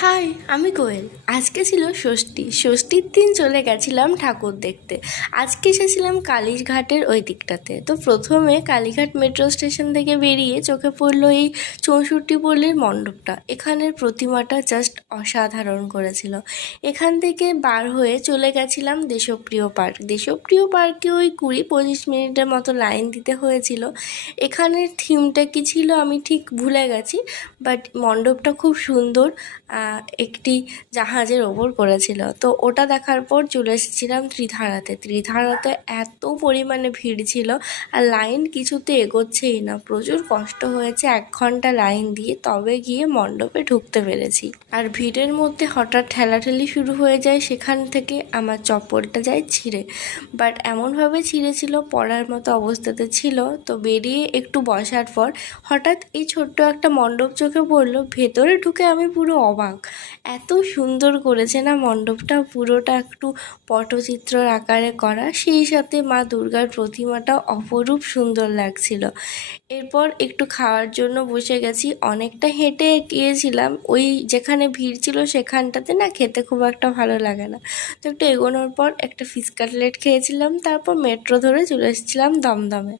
High, আমি কোয়েল। আজকে ছিল ষষ্ঠী। ষষ্ঠীর দিন চলে গেছিলাম ঠাকুর দেখতে। আজকে এসেছিলাম কালীঘাটের ওই দিকটাতে। তো প্রথমে কালীঘাট মেট্রো স্টেশন থেকে বেরিয়ে চোখে পড়লো এই ৬৪ পল্লীর মণ্ডপটা। এখানের প্রতিমাটা জাস্ট অসাধারণ করেছিল। এখান থেকে বার হয়ে চলে গেছিলাম দেশপ্রিয় পার্ক। দেশপ্রিয় পার্কে ওই ২০-২৫ মিনিটের মতো লাইন দিতে হয়েছিল। এখানের থিমটা কী ছিল আমি ঠিক ভুলে গেছি, বাট মণ্ডপটা খুব সুন্দর। একটি জাহাজের ওপর করেছিল। তো ওটা দেখার পর চলে এসেছিলাম ত্রিধারাতে। ত্রিধারাতে এত পরিমাণে ভিড় ছিল আর লাইন কিছুতে এগোচ্ছেই না। প্রচুর কষ্ট হয়েছে ১ ঘন্টা লাইন দিয়ে তবে গিয়ে মণ্ডপে ঢুকতে পেরেছি। আর ভিড়ের মধ্যে হঠাৎ ঠেলাঠেলি শুরু হয়ে যায়, সেখান থেকে আমার চপ্পলটা যায় ছিঁড়ে। বাট এমনভাবে ছিঁড়েছিল পড়ার মতো অবস্থাতে ছিল। তো বেরিয়ে একটু বসার পর হঠাৎ এই ছোট্ট একটা মণ্ডপ চোখে পড়লো। ভেতরে ঢুকে আমি পুরো অবাক। এত সুন্দর করেছে না মণ্ডপটা, পুরোটা একটু পটচিত্রর আকারে করা, সেই সাথে মা দুর্গার প্রতিমাটা অপরূপ সুন্দর লাগছিল। এরপর একটু খাওয়ার জন্য বসে গেছি। অনেকটা হেঁটে গিয়েছিলাম, ওই যেখানে ভিড় ছিল সেখানটাতে না খেতে খুব একটা ভালো লাগে না। তো একটু এগোনোর পর একটা ফিশ কাটলেট খেয়েছিলাম, তারপর মেট্রো ধরে চলে এসেছিলাম দমদমে।